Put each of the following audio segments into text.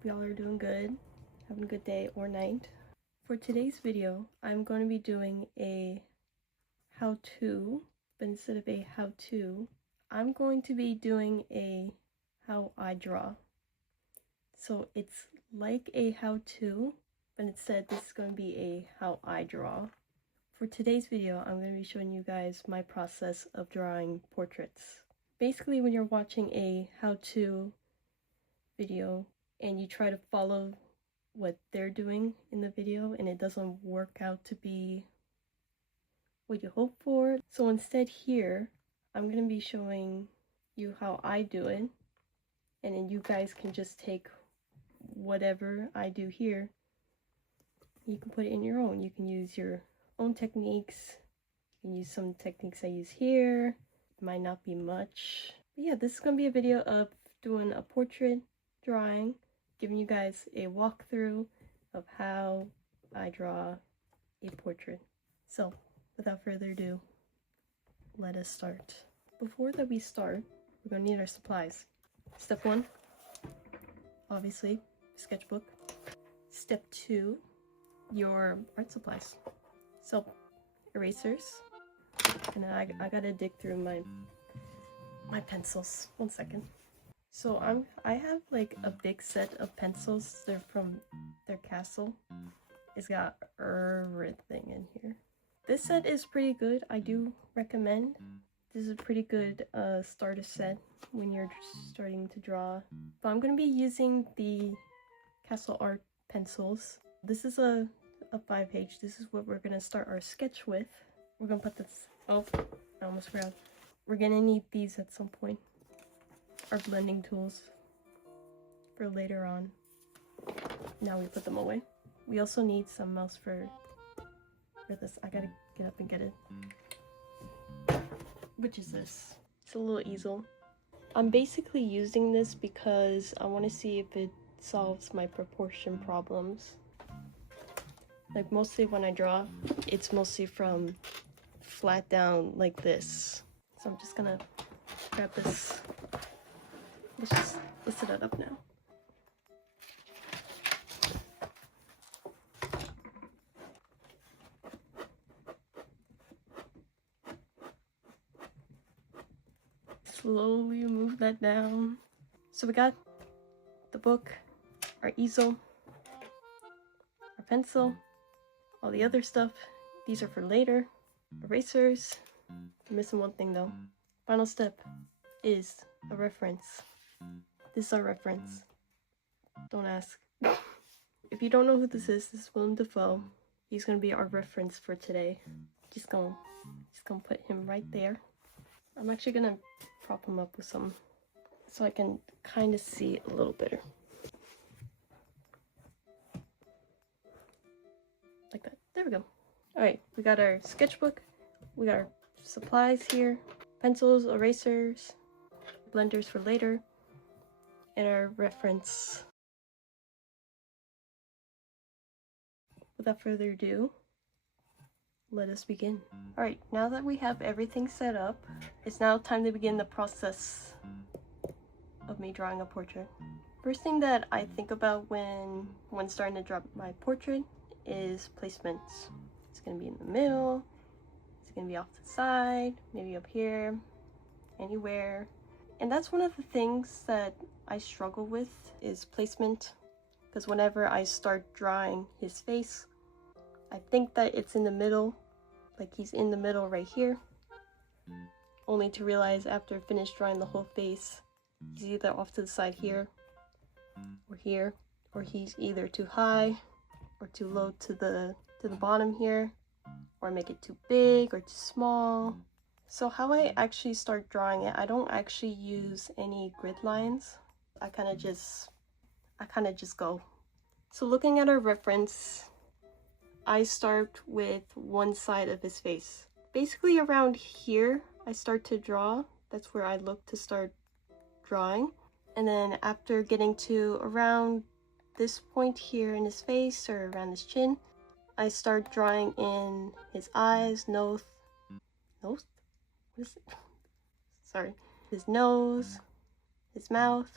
hope y'all are doing good, having a good day or night. For today's video, I'm going to be doing a how-to, but instead of a how-to, I'm going to be doing a how I draw. So it's like a how-to, but instead this is going to be a how I draw. For today's video, I'm going to be showing you guys my process of drawing portraits. Basically, when you're watching a how-to video and you try to follow what they're doing in the video and it doesn't work out to be what you hope for. So instead here, I'm going to be showing you how I do it, and then you guys can just take whatever I do here. You can put it in your own. You can use your own techniques. You can use some techniques I use here. It might not be much. But yeah, this is going to be a video of doing a portrait drawing, giving you guys a walkthrough of how I draw a portrait. So, without further ado, let us start. Before that we start, we're going to need our supplies. Step 1, obviously, sketchbook. Step 2, your art supplies. So, erasers. And I gotta dig through my pencils. 1 second. So I have like a big set of pencils. They're from their castle. It's got everything in here. This set is pretty good. I do recommend. This is a pretty good starter set when you're starting to draw. But I'm gonna be using the Castle Art pencils. This is a 5H. This is what we're gonna start our sketch with. We're gonna put this. Oh, I almost forgot. We're gonna need these at some point. Our blending tools for later on. Now we put them away. We also need some mouse for this. I gotta get up and get it. Which is this? It's a little easel. I'm basically using this because I want to see if it solves my proportion problems. Like mostly when I draw, it's mostly from flat down like this. So I'm just gonna grab this. Let's set it up now. Slowly move that down. So we got the book, our easel, our pencil, all the other stuff. These are for later. Erasers. I'm missing one thing though. Final step is a reference. This is our reference. Don't ask. If you don't know who this is Willem Dafoe. He's gonna be our reference for today. Just gonna put him right there. I'm actually gonna prop him up with some so I can kind of see a little better. Like that. There we go. Alright, we got our sketchbook. We got our supplies here. Pencils, erasers, blenders for later, and our reference. Without further ado, let us begin. Alright, now that we have everything set up, it's now time to begin the process of me drawing a portrait. First thing that I think about when starting to draw my portrait is placements. It's going to be in the middle, it's going to be off to the side, maybe up here, anywhere. And that's one of the things that I struggle with is placement, because whenever I start drawing his face, I think that it's in the middle, like he's in the middle right here, only to realize after I finish drawing the whole face, he's either off to the side here, or he's either too high or too low to the bottom here, or make it too big or too small. So how I actually start drawing it, I don't actually use any grid lines. I kind of just go. So looking at our reference, I start with one side of his face. Basically around here, I start to draw. That's where I look to start drawing. And then after getting to around this point here in his face or around his chin, I start drawing in his eyes, nose? What is it? Sorry. His nose, his mouth,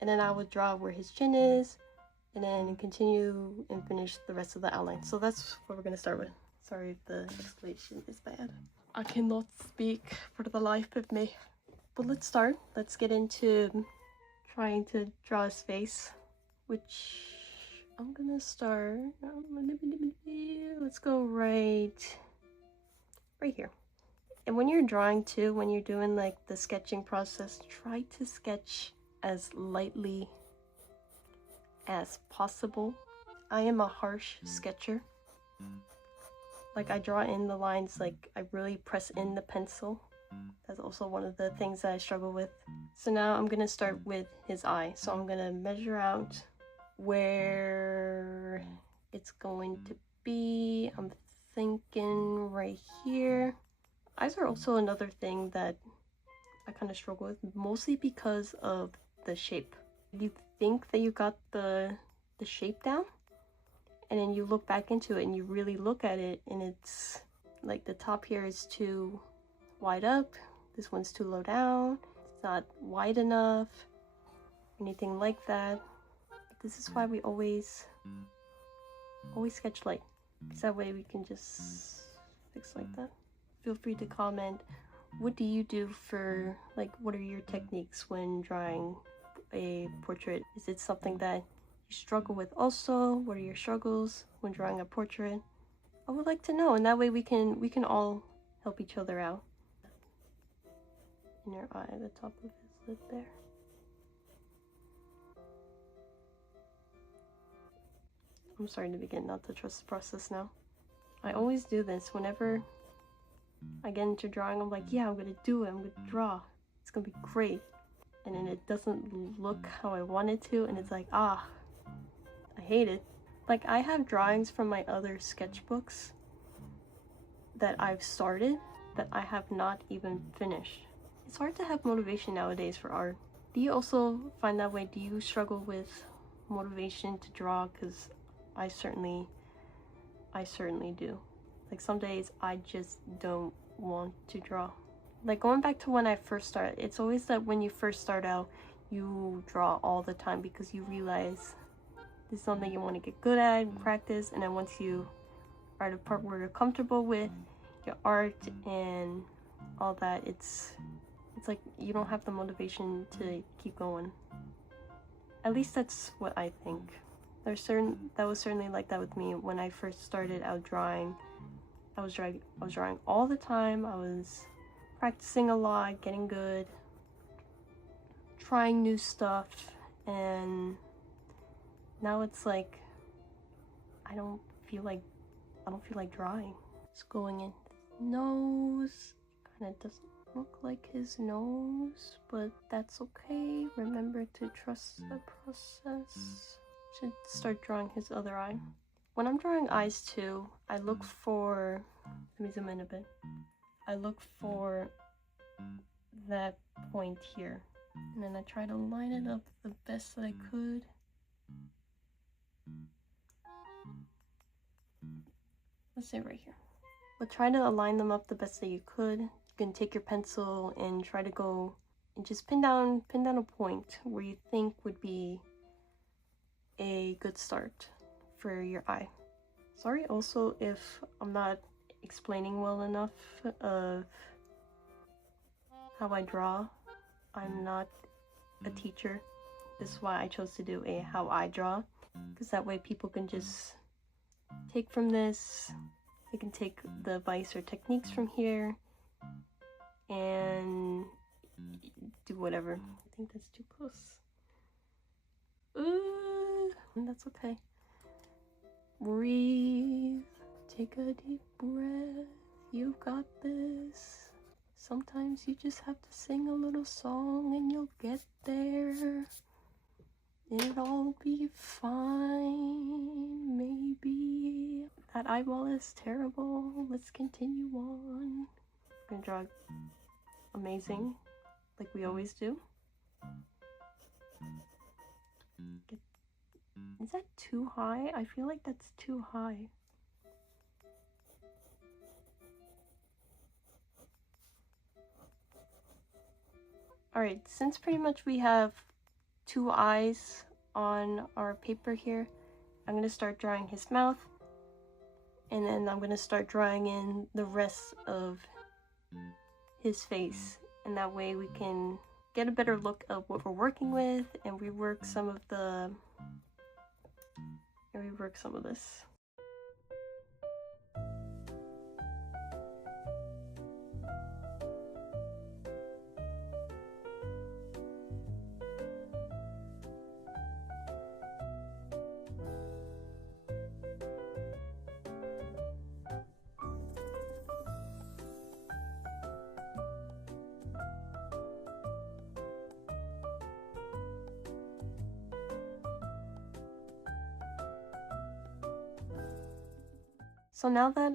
and then I would draw where his chin is, and then continue and finish the rest of the outline. So that's what we're gonna start with. Sorry if the explanation is bad. I cannot speak for the life of me. But let's start. Let's get into trying to draw his face, which I'm gonna start. Let's go right here. And when you're drawing too, when you're doing like the sketching process, try to sketch as lightly as possible. I am a harsh sketcher. Like I draw in the lines, like I really press in the pencil. That's also one of the things that I struggle with. So now I'm gonna start with his eye. So I'm gonna measure out where it's going to be. I'm thinking right here. Eyes are also another thing that I kind of struggle with, mostly because of the shape. You think that you got the shape down, and then you look back into it and you really look at it, and it's like the top here is too wide up, this one's too low down, it's not wide enough, anything like that. But this is why we always sketch light, because that way we can just fix like that. Feel free to comment, what do you do for, like, what are your techniques when drawing a portrait? Is it something that you struggle with also? What are your struggles when drawing a portrait? I would like to know, and that way we can all help each other out. Inner eye, the top of his lid there. I'm starting to begin not to trust the process now. I always do this whenever I get into drawing. I'm like, yeah, I'm gonna do it, I'm gonna draw, it's gonna be great, and then it doesn't look how I want it to, and it's like, I hate it. Like, I have drawings from my other sketchbooks that I've started that I have not even finished. It's hard to have motivation nowadays for art. Do you also find that way? Do you struggle with motivation to draw? Because I certainly do. Like, some days I just don't want to draw. Like, going back to when I first started, it's always that when you first start out, you draw all the time because you realize this is something you want to get good at and practice, and then once you are at a part where you're comfortable with your art and all that, it's like you don't have the motivation to keep going. At least that's what I think. That was certainly like that with me when I first started out drawing. I was drawing all the time. I was practicing a lot, getting good, trying new stuff, and now it's like I don't feel like drawing. It's going in his nose. Kind of doesn't look like his nose, but that's okay. Remember to trust the process. Should start drawing his other eye. When I'm drawing eyes too, I look for, let me zoom in a bit. I look for that point here, and then I try to line it up the best that I could. Let's say right here. But try to align them up the best that you could. You can take your pencil and try to go and just pin down a point where you think would be a good start for your eye. Sorry also if I'm not explaining well enough of how I draw. I'm not a teacher. This is why I chose to do a how I draw, because that way people can just take from this. They can take the advice or techniques from here and do whatever. I think that's too close. That's okay. Breathe. Take a deep breath. You've got this. Sometimes you just have to sing a little song and you'll get there. It'll all be fine. Maybe that eyeball is terrible. Let's continue on. We're gonna draw amazing, like we always do. Is that too high? I feel like that's too high. Alright, since pretty much we have two eyes on our paper here, I'm going to start drawing his mouth, and then I'm going to start drawing in the rest of his face, and that way we can get a better look of what we're working with and rework some of this. So now that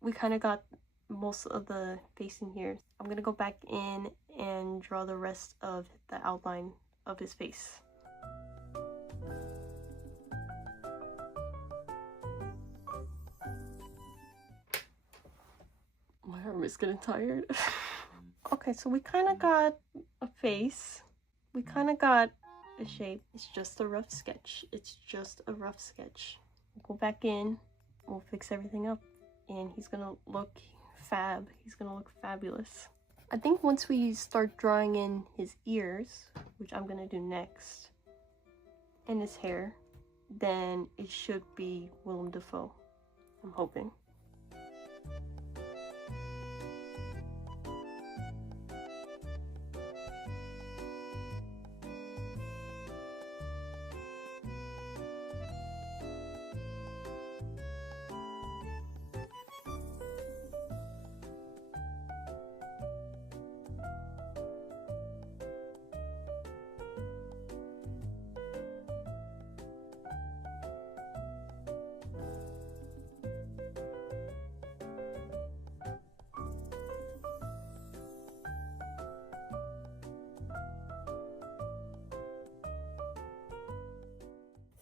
we kind of got most of the face in here, I'm gonna go back in and draw the rest of the outline of his face. My arm is getting tired. Okay, so we kind of got a face. We kind of got a shape. It's just a rough sketch. It's just a rough sketch. We'll go back in. We'll fix everything up, and he's gonna look fab. He's gonna look fabulous. I think once we start drawing in his ears, which I'm gonna do next, and his hair, then it should be Willem Dafoe. I'm hoping.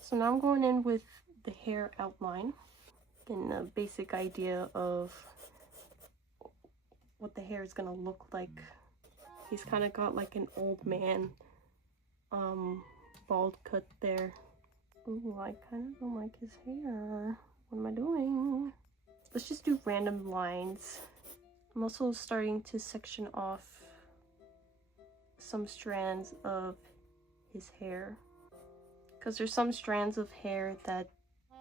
So now I'm going in with the hair outline and a basic idea of what the hair is gonna look like. He's kind of got like an old man bald cut there. Ooh, I kind of don't like his hair. What am I doing? Let's just do random lines. I'm also starting to section off some strands of his hair, because there's some strands of hair that,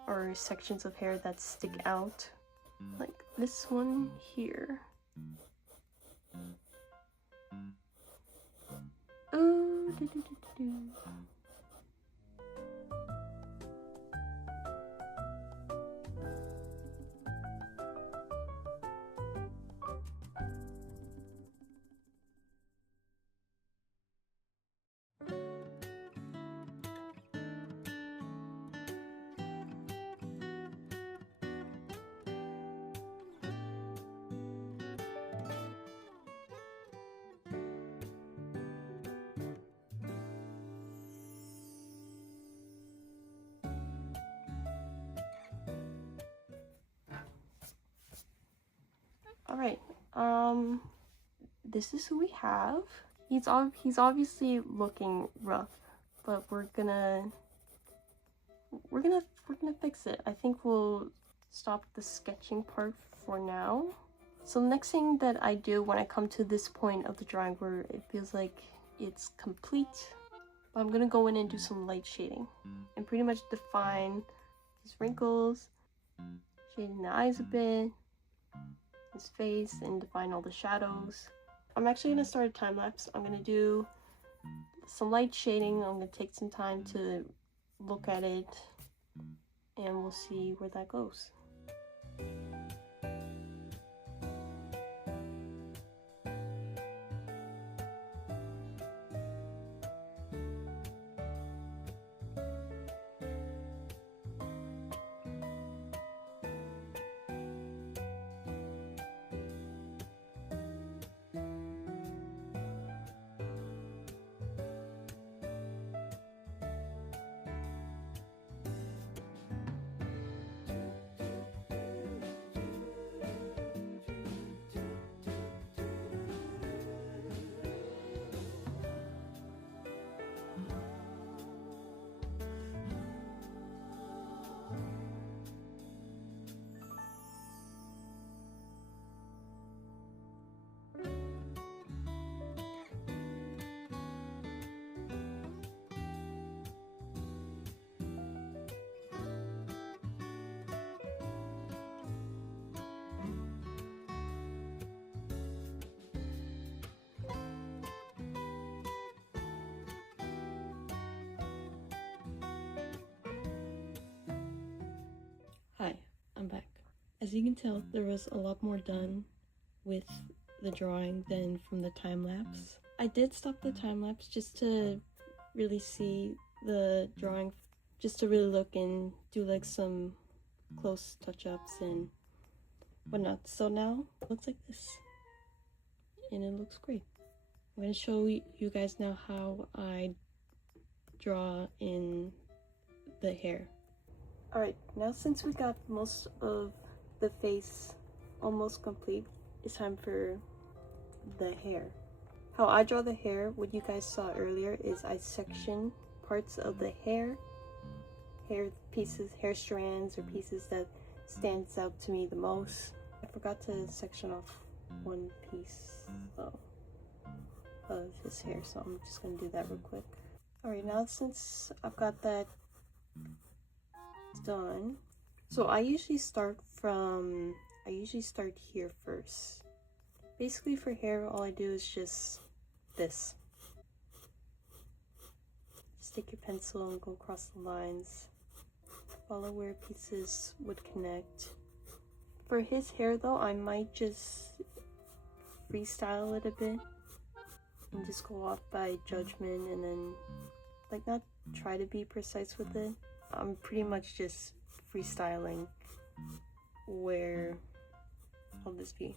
or sections of hair that stick out, like this one here. Ooh, do, do, do, do, do. Alright, this is who we have. He's obviously looking rough, but we're gonna fix it. I think we'll stop the sketching part for now. So the next thing that I do when I come to this point of the drawing where it feels like it's complete, I'm gonna go in and do some light shading and pretty much define his wrinkles, shading the eyes a bit, his face, and define all the shadows. I'm actually gonna start a time lapse. I'm gonna do some light shading. I'm gonna take some time to look at it, and we'll see where that goes. I'm back. As you can tell, there was a lot more done with the drawing than from the time-lapse. I did stop the time-lapse just to really see the drawing, just to really look and do like some close touch-ups and whatnot. So now it looks like this, and it looks great. I'm going to show you guys now how I draw in the hair. Alright, now since we got most of the face almost complete, it's time for the hair. How I draw the hair, what you guys saw earlier, is I section parts of the hair pieces, hair strands, or pieces that stands out to me the most. I forgot to section off one piece of his hair, so I'm just gonna do that real quick. Alright, now since I've got that done, so I usually start here first. Basically for hair, all I do is just this. Just take your pencil and go across the lines. Follow where pieces would connect. For his hair though, I might just freestyle it a bit and just go off by judgment, and then like not try to be precise with it. I'm pretty much just freestyling where will this be.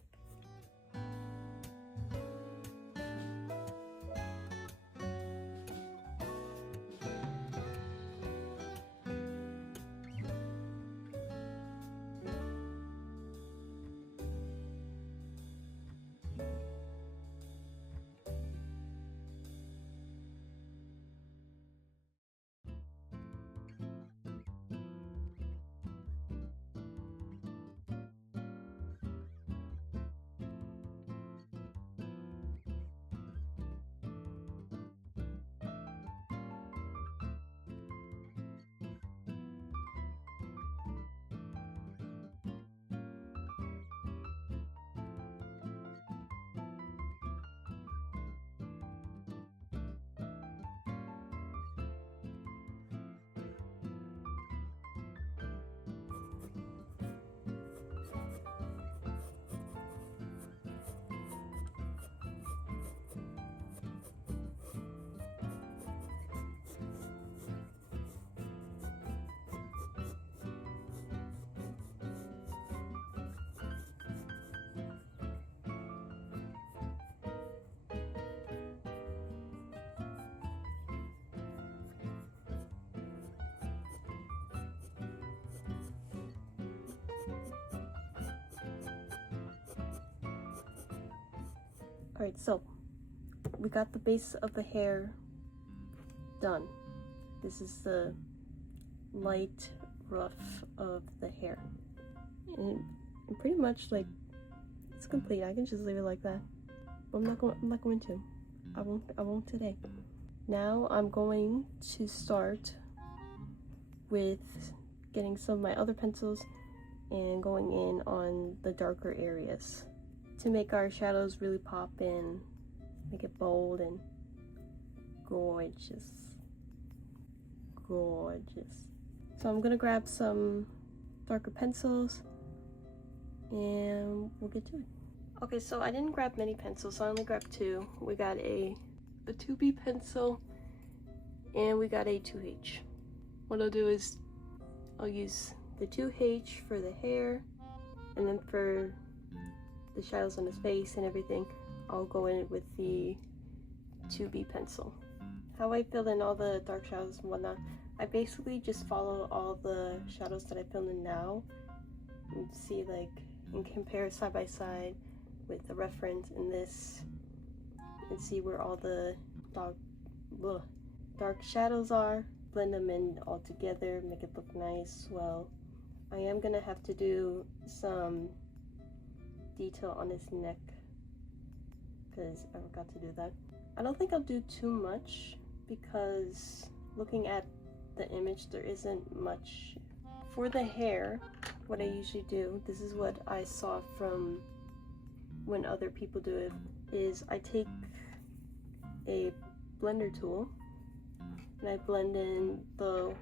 Alright, so we got the base of the hair done. This is the light rough of the hair. And pretty much like it's complete. I can just leave it like that. But I'm not going to. I won't today. Now I'm going to start with getting some of my other pencils and going in on the darker areas to make our shadows really pop and make it bold and gorgeous. So I'm gonna grab some darker pencils and we'll get to it. Okay, so I didn't grab many pencils, so I only grabbed two. We got a 2B pencil and we got a 2H. What I'll do is I'll use the 2H for the hair, and then for the shadows on his face and everything, I'll go in with the 2B pencil. How I fill in all the dark shadows and whatnot, I basically just follow all the shadows that I filled in now and see, like, and compare side by side with the reference in this and see where all the dark shadows are, blend them in all together, make it look nice. Well, I am gonna have to do some detail on his neck because I forgot to do that. I don't think I'll do too much because looking at the image there isn't much. For the hair, what I usually do, this is what I saw from when other people do it, is I take a blender tool and I blend in the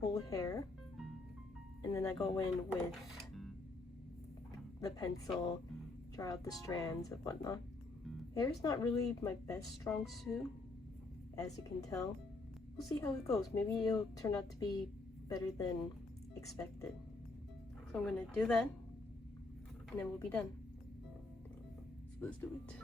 whole hair, and then I go in with the pencil, draw out the strands and whatnot. Hair is not really my best strong suit, as you can tell. We'll see how it goes. Maybe it'll turn out to be better than expected. So I'm gonna do that, and then we'll be done. So let's do it.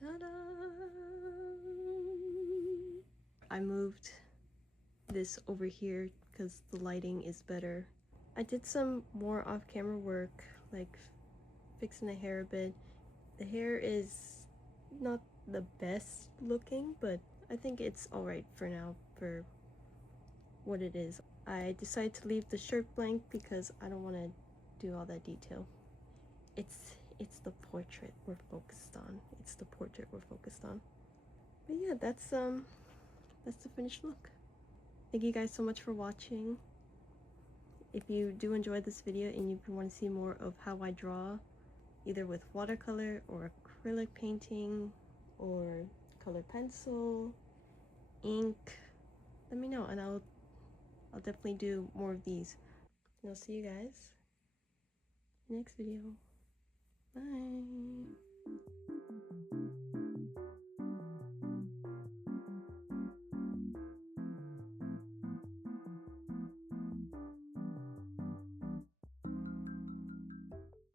Ta-da! I moved this over here because the lighting is better. I did some more off-camera work, like fixing the hair a bit. The hair is not the best looking, but I think it's alright for now for what it is. I decided to leave the shirt blank because I don't want to do all that detail. It's the portrait we're focused on. It's the portrait we're focused on. But yeah, that's the finished look. Thank you guys so much for watching. If you do enjoy this video and you want to see more of how I draw, either with watercolor or acrylic painting or colored pencil, ink, let me know and I'll definitely do more of these. And I'll see you guys next video. Bye.